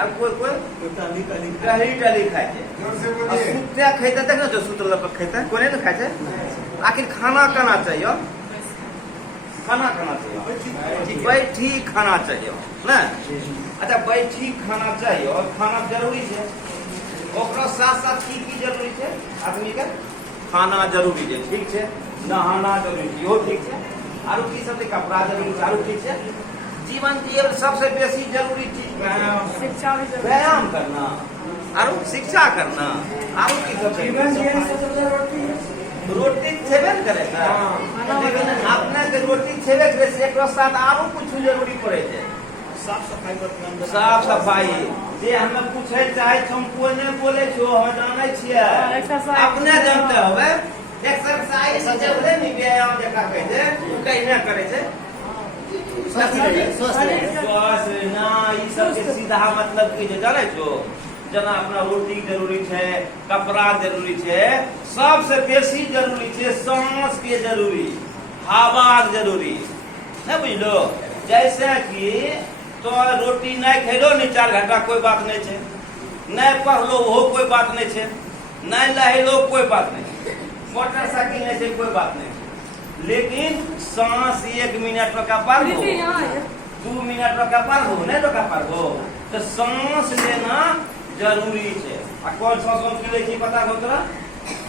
और कोई कोई टहली टहली खाए छे सुत्या खैते देख जो सुतल पर खैते कोने न खाए छे आखिर खाना करना चाहिए खाना खाना चाहिए बैठी खाना चाहिए ना अच्छा बैठी खाना चाहिए और खाना जरूरी है ओकरा साथ साथ की जरूरी है आदमी के खाना जरूरी है ठीक है नहाना जरूरी है इहो ठीक है आरो की सब कपड़ा जरूरी है आरो ठीक है जीवन जिये सबसे बेसी जरूरी चीज व्यायाम करना आरो शिक्षा करना आरो की सब रोटी छेबे करे ना लेकिन अपने के रोटी छेबे करे से एक साथ आरो कुछ जरूरी पड़े छै साफ सफाई जे हमें पूछे चाहे हम कोई नहीं बोले छो हम जाने छियै अपने जानते होबे एक्सरसाइज जरूरी नहीं व्यायाम जका कहै छै उ कहिने करे छै स्वास्थ्य ना ई सब के सीधा मतलब की जाने छो जना अपना रोटी जरूरी है कपड़ा जरूरी है सबसे बेसी जरूरी है सांस के जरूरी हवा जरूरी है बुझलो जैसे कि तो रोटी नहीं खेलो नहीं 4 घंटा कोई बात नहीं है नहीं पढ़लो वो कोई बात नहीं है नहीं लहलो कोई बात नहीं मोटरसाइकिल नहीं है कोई बात नहीं लेकिन सांस 1 मिनट का पार हो 2 मिनट का पार हो नहीं का पार हो तो सांस लेना जरूरी है आ कौन सा सांस ले छी पता हो तोरा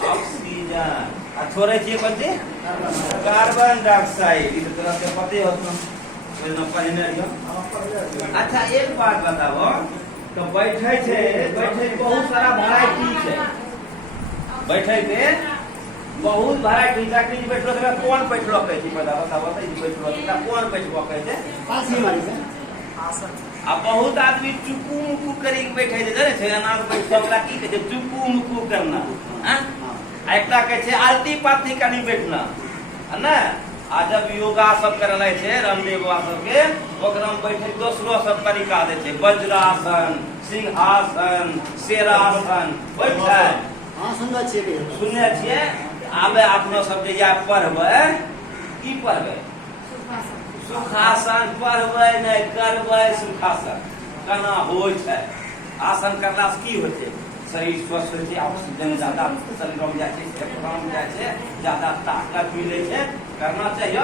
ऑक्सीजन आ छोड़े छी कौन सी कार्बन डाइऑक्साइड ई तरह से पते हो ना पहले रियो अच्छा एक बात बताओ तो बैठे बहुत सारा वैरायटी है बैठे के बहुत वैरायटी जाके बैठलो से कौन बैठलो कहै छी पता बताओ त ई बैठलो त कौन बैठबो कहै छै पासी मारी से आ बहुत आदमी चुकू मुकू करी के बैठे छै जाने छै अनार बैठलो वाला की कहै छै चुकू मुकू करना हां आ एकटा कहै छै आलती पाती कनी बैठना है ना आ जब योगा सब करले छै रामदेव बाबा सब के ओकरा में बैठे दोसरो सब तरीका दे छै वज्रासन सिंहासन शेरासन बैठ छै हां सुनने छियै आबे अपनो सब जे या पढ़बै की पढ़बै सुखासन पढ़बै नहीं करबै सुखासन केना होइ छै आसन करला से की होइ छै शरीर स्वस्थ होइ छै ऑक्सीजन ज्यादा शरीर में जाइ छै फेफड़ा में जाइ छै ज्यादा ताकत मिलै छै करना चाहिए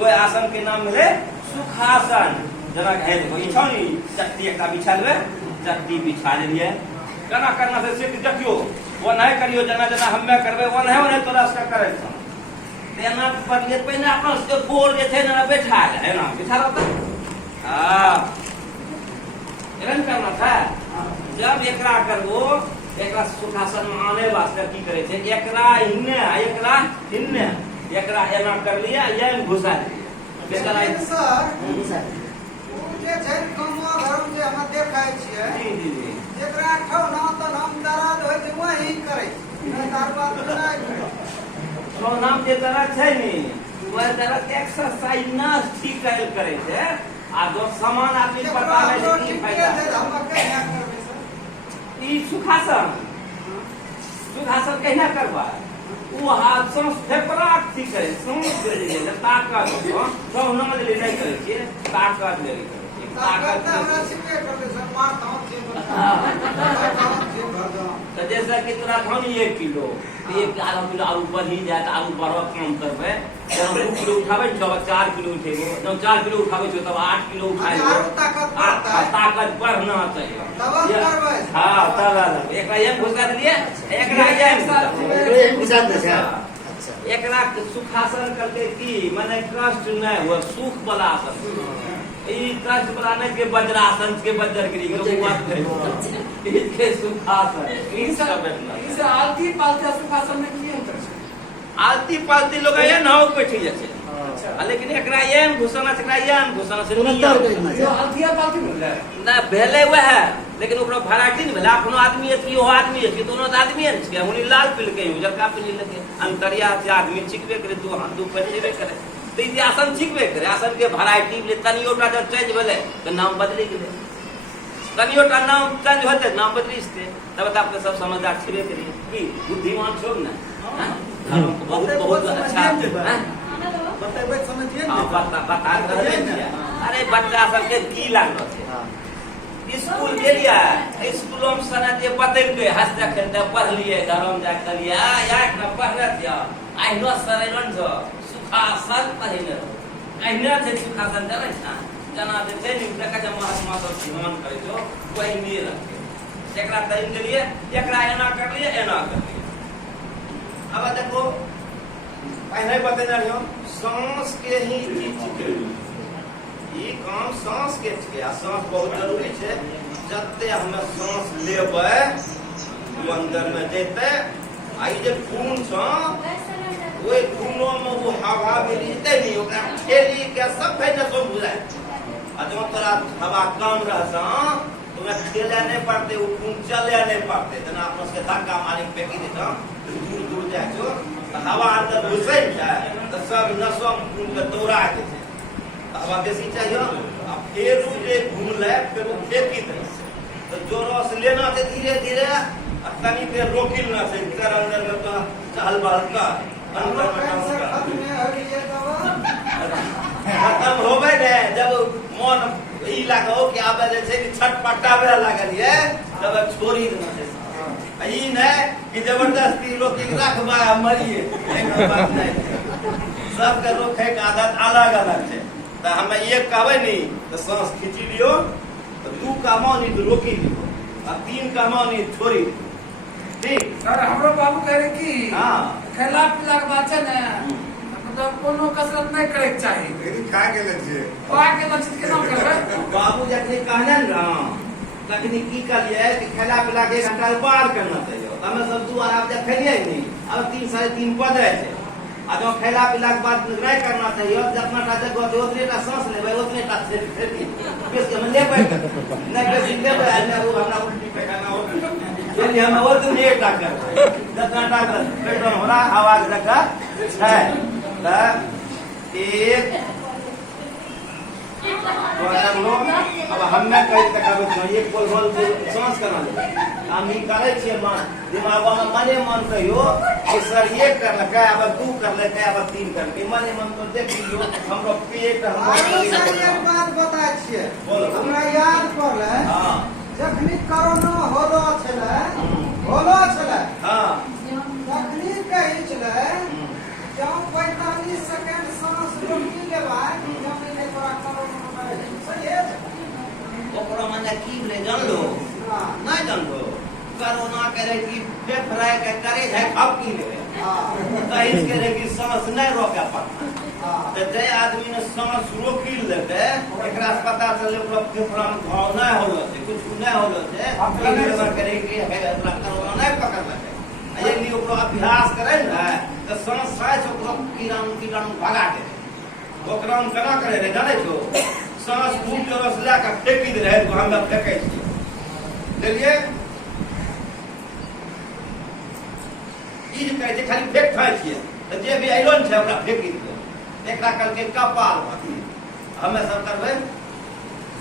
ओहि आसन के नाम भेलै सुखासन जना हेल होइ छौनी चट्टी एकटा बिछा लेबै चट्टी बिछा लेलियै केना करना से सिर्फ देखियो वो नहीं करियो जना जना हम्मे करबै वो नहीं तोरा से करे छ तेना पढ़िए पहिने अपन से गोर जे छै ना बैठा है ना बिठा रहता हां एहन करना था जब एकरा करबो एकरा सुखासन में आने वास्ते की करे छै एकरा हिन्ने एकरा एना कर लिया ये घुसा दिया एकरा सर जे छै कमो घर जे हम देखाय छियै जी एकरा ठौना त हम दर्द होय छै वही करे छै तार बात नहीं तो नाम जे तरह छै नी वो तरह एक्सरसाइज ना ठीक करे छै आ जो सामान आदमी बतावे छै की फायदा हम कहिया करबै सर ई सुखासन कहिना करबा वो हाथ सांस फेफड़ा ठीक करे सांस ले ताकत हो तो नाम ले नहीं करे छै ताकत ले करे ताकत हमरा सिखे करते सर मार दांत तो जैसा कि तोरा खानी 1 किलो 1 किलो आलू बढ़ी जाए तो आलू बढ़वा काम करबे जब 2 किलो उठाबे जब 4 किलो उठेबो जब 4 किलो उठाबे तब 8 किलो उठाएबो ताकत बढ़ना चाहिए दबल करबै हां तब एकरा ये घुसा दिए एकरा ये घुसा दे छै एकरा सुखासन करके की माने कष्ट नहीं हो सुख वाला आसन ई कष्ट वाला नहीं के वज्रासन के वज्रगिरी के बात करे इसके सुखासन ई सब इसे आलती पालती सुखासन में की अंतर छै आलती पालती लोग ये नाव बैठी जाय छै अच्छा लेकिन एकरा एम घुसना छै एकरा एम घुसना छै जो आलतिया पालती भेलै ना भेले वह लेकिन ओकरा वैरायटी नहीं भेला कोनो आदमी है कि ओ आदमी है कि दोनों आदमी है कि हुनी लाल पिल के उजर का पिल लगे अंतरिया से आदमी छिकबे करे दो हाथ दो पैर करे तो ई आसन छिकबे करे आसन के वैरायटी ले तनियोटा जब चेंज भेले तो नाम बदली गेले तनियोटा नाम चेंज होते नाम बदली से तब तक आपके सब समझदार छिबे करिए की बुद्धिमान छोड़ ना बहुत अच्छा बतेबै समझिए बता अरे बच्चा सबके की लागल छै स्कूल गेलिए स्कूलों में सने जे बतैलकै हंसते खेलते पढ़लिए घरों में जाके कहलिए या एकरा पढ़ले दिया आइनो सर एलन जो सुखासन पहिने अहिना छै सुखासन जानै छ जना जे छै नि प्रका जे महात्मा सब ध्यान करै छो वही नहीं रखे एकरा तैन गेलिए एकरा एना करलिए एना करलिए अब देखो पहले बतेने रहियो सांस के ही चीज के ई काम सांस के छै आ सांस बहुत जरूरी छै जते हमें सांस लेबै वो अंदर में जेते आई जे खून छ ओए खूनों में वो हवा मिलते नहीं ओकरा खेली के सब है न सो बुझाय आ जो तोरा हवा कम रहसा तुम्हें खेले नहीं पड़ते वो खून चले नहीं पड़ते जना अपन से धक्का मारी फेंकी देता दूर दूर जाए छो हवा अंदर घुसै छै त सब नसों खून के दौड़ा दे छै हवा बेसी चाहिए आ फिर जे घूमले फिर वो फेंकी दे तो जो रस लेना है धीरे धीरे तनी देर रोकिल ना छै तेरा अंदर में तो चहल बहल का अंदर में खत्म होबे ने जब मन ई लागो कि आबे जे छै छटपटावे लागल ये तब छोड़ी देना छै ई ने कि जबरदस्ती रोकी रखबा मरिए एना बात नहीं सब के रोके के आदत अलग अलग छै त हमें एक कहबै नी तो सांस खींची लियो तो दू का मानी तो रोकी लियो आ तीन का मानी छोड़ी ठीक सर हमरो बाबू कह रहे कि हां खेला पीला के बात है ना मतलब कोनो कसरत नहीं करे के चाहिए मेरी खा के लगे खा के लक्षित केना करबै बाबू जखनी कहलन ना तखनी की करिए कि खेला पीला के 1 घंटा पार करना चाहिए हमें सब दू आराम जब खेलिए नहीं अब 3 साढ़े 3 पद रहे थे आ जो खेला पीला के बाद नहीं करना चाहिए जितना टा जगह दो उतने टा सांस लेबै उतने टा खेती बेस के हम लेबै नहीं बेसी लेबै ना वो हमरा उल्टी पैखाना हो चलिए हम और दिन एक टा कर जितना टा पेट में होला आवाज रखा है त एक अब हमें कह तकाबे छ एक बोल बोल सांस करना ले हम ही करे छिए मन दिमाग में मने मन कहियो कि सर ये कर लगा अब 2 कर लेते अब 3 कर के मने मन तो देख लियो हमरो पेट एक बात बता छिए हमरा याद पड़ले हां जखनी कोरोना होलो छले हां जखनी कहि छले जब 45 सेकंड सांस रोकी लेबा जब नहीं तोरा कोरोना सही है ओकरा मने की ले जान लो नहीं जान लो कोरोना करे की फेफड़ा के करे है अब की ले तो इसके रे की सांस नहीं रोके पड़ता तो जे आदमी ने सांस रोकी लेते एकरा पता चले ओकरा फेफड़ा में घाव नहीं होलो से कुछ नहीं होलो से फेफड़ा करे की कोरोना नहीं पकड़ लगे ये लिए ओकरा अभ्यास करे ना तो सांस साइज ओकरा कीटाणु भगा दे ओकरा हम केना करे रे जाने छो सांस खूब जोर से लेके फेंकी दे रहे तो हम फेंकै छी चलिए ई जे कहै छै खाली फेंक खाइ छियै त जे भी अइलन छै ओकरा फेंकी दे एकरा कल के कपाल भाती हमें सब करबै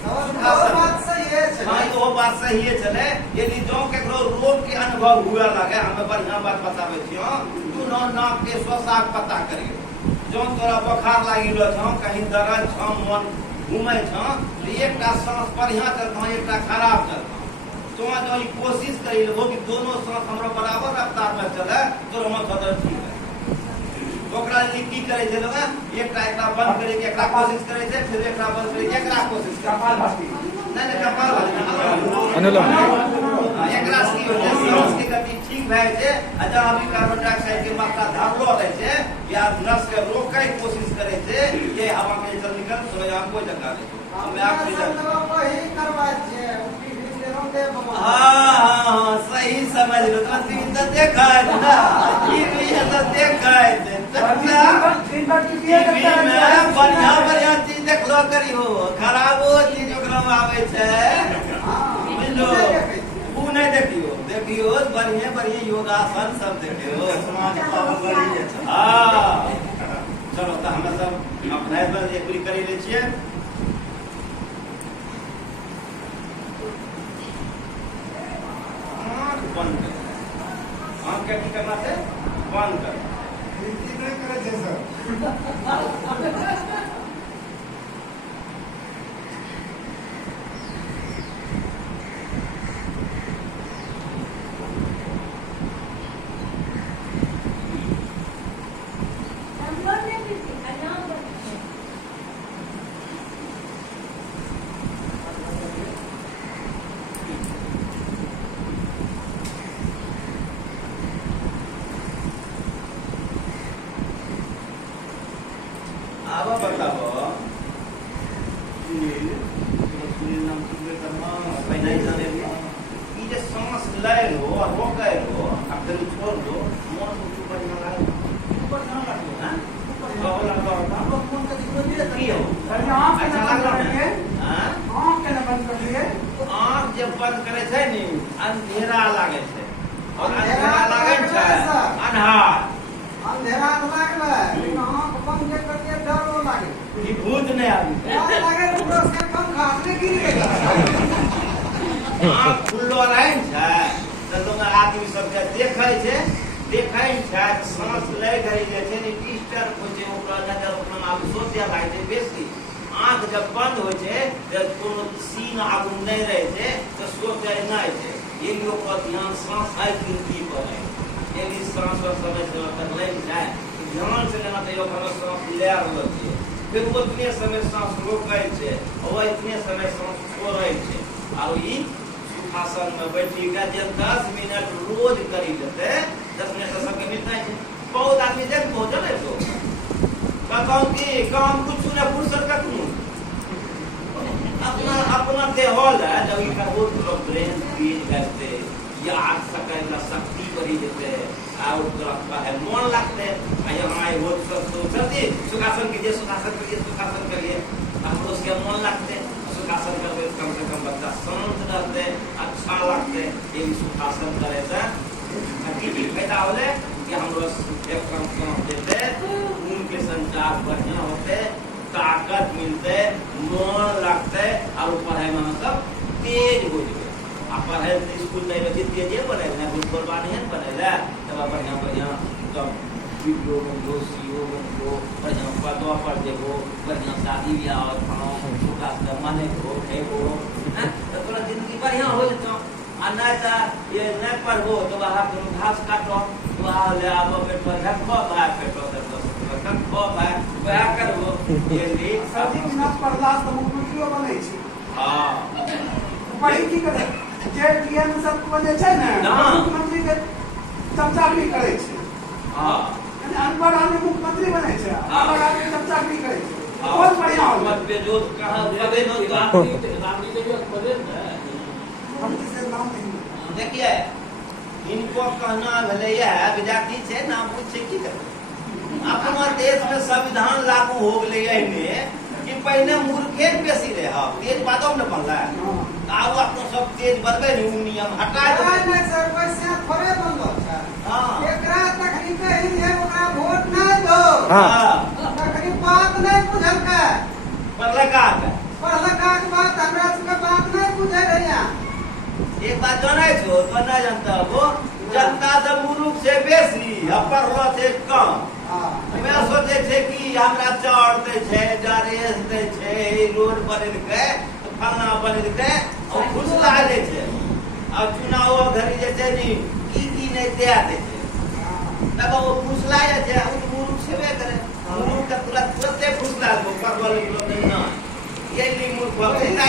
बात सही है हां वो बात सही है चले यदि जो केकरो रोग के अनुभव हुआ लगे हमें बढ़िया बात बताबै छियो तू नाक के श्वास पता करियो जो तोरा बुखार लागिलो छ कहीं दर्द छ मन घूमे छ एकटा सांस बढ़िया चलता एकटा खराब चलता तो जो ई कोशिश करी लो कि दोनों सांस हमरा बराबर रफ्तार में चले तो हम खतर ठीक है ओकरा लिए की करे छै लोग एकटा बंद करे के एकरा कोशिश करे छै फिर एकरा बंद करे के एकरा कोशिश कपाल भाती नहीं कपाल भाती अनुलोम एकरा की हो छै सांस के गति ठीक भए छै आ जब अभी कार्बन डाइऑक्साइड के मात्रा धरलो रहे छै या नस के रोकै कोशिश करे छै ये हवा में जल निकल तो यहाँ कोई जगह नहीं हमें आपकी वही करवा छै हाँ सही समझ लो तो देखा है ना ये भी है तो देखा है बढ़िया बढ़िया चीज देख लो करियो खराबो चीज ओकरा में आवे छै बुझलो ऊ नहीं देखियो बढ़िया बढ़िया योगासन सब देखियो समाज पावन बढ़िया हां चलो तो हम सब अपना एक बार करी ले छिए बंद कर आंख क्या करना है बंद कर नहीं करे छै सर बंद करे छै नी अंधेरा लागे छै और अंधेरा अंधेरा लागे छै लागै अन्हार अंधेरा लागले आँख बंद जे करके डरो लागे कि भूत नहीं आबी डर लागे पूरा से पंखा से गिर गेल आँख खुललो रहे छै त लोग आदमी सब जे देखै छै सांस ले घड़ी जे छै नी डिस्टर्ब होइ छै ओकरा नजर ओकरा आगू सोचे लागे छै बेसी आँख जब बंद होइ छै जब कोनो सीन आगू नहीं रहे छै तो सोचे नहीं छै ये लोग का ध्यान सांस आई गिनती पर है यदि सांस और समय तक लग जाए तो ध्यान से लेना चाहिए ओकरा सांस ले रहल छै फिर वो इतने समय सांस रोकै छै और इतने समय सांस छोड़ै छै और ई सुखासन में बैठी के जे 10 मिनट रोज करी लेते 10 मिनट से सबके मिलता है बहुत आदमी देख पहुंचले तो कहूं कि काम कुछ न फुर्सत का तू अपना अपना देहल है जब ई का बहुत लोग ब्रेन तेज करते याद सकै ला शक्ति बढ़ी जेते और तरफ है मन लगते यहाँ आए वो सब तो जल्दी सुखासन कीजिए सुखासन करिए हम उसके मन लगते सुखासन करते कम से कम बच्चा शांत रहते अच्छा लगते ये भी सुखासन करे से की फायदा होले कि हम लोग एक कम सांस देते खून के संचार बढ़िया होते ताकत मिलते मन लगते और पढ़ाई में मतलब तेज हो जाए आ पढ़ाई स्कूल नहीं बच्चे तेजे बने ना बिल्कुल नहीं बने तब बढ़िया बढ़िया तब वीडियो बनो सीओ बनो बढ़िया पदवा पर देखो बढ़िया शादी ब्याह और खाओ छोटा सा मने को खेबो तो तोरा जिंदगी बढ़िया हो जतो आ नहीं तो ये नहीं पढ़बो तो बाहर तुम घास काटो वहाँ ले आबो पेट पर रखो बाहर पेटो रखो बाहर वह करबो ये ली शादी बिना पढ़ला तो मुख्यमंत्री बनै छी हां पढ़ी की करे जे डीएम सब बने छै ने मुख्यमंत्री के चमचागिरी करे छै हां अनपढ़ आदमी मुख्यमंत्री बने छै अनपढ़ आदमी चमचागिरी करे छै बहुत बढ़िया हो मत पे जो कहां पदे न राजनीति के पदे न हम किसी नाम नहीं देखिए इनको कहना भले है विद्यार्थी से नाम पूछे की कर अपना देश में संविधान लागू हो गए है कि पहले मूर्खे बेसी रहे हां तेज बातों में बनला आब अपनो सब तेज बनबे नी नियम हटा दे नहीं सर वैसे थोड़े बनलो छै हां एकरा तकनीक ही है ओकरा वोट नहीं दो हां तकनीक बात नहीं बुझल के पढ़लका के बात हमरा सबके बात नहीं बुझे रहिया एक बात जाना छो तो ना जानता वो जनता से मुलुक से बेसी पढ़लो से कम मैं सोचे थे कि हमरा चढ़ते छे डरेस दे छे रोड बनेल के फलना बनेल के और खुश लागे छे और चुनाव घरी जे छे नी की नहीं दे दे छे तब वो खुश लागे छे उन मुलुक सेवे करे मुलुक का तुरंत खुश लागो पढ़लो लोग नहीं ना ये ली मुलुक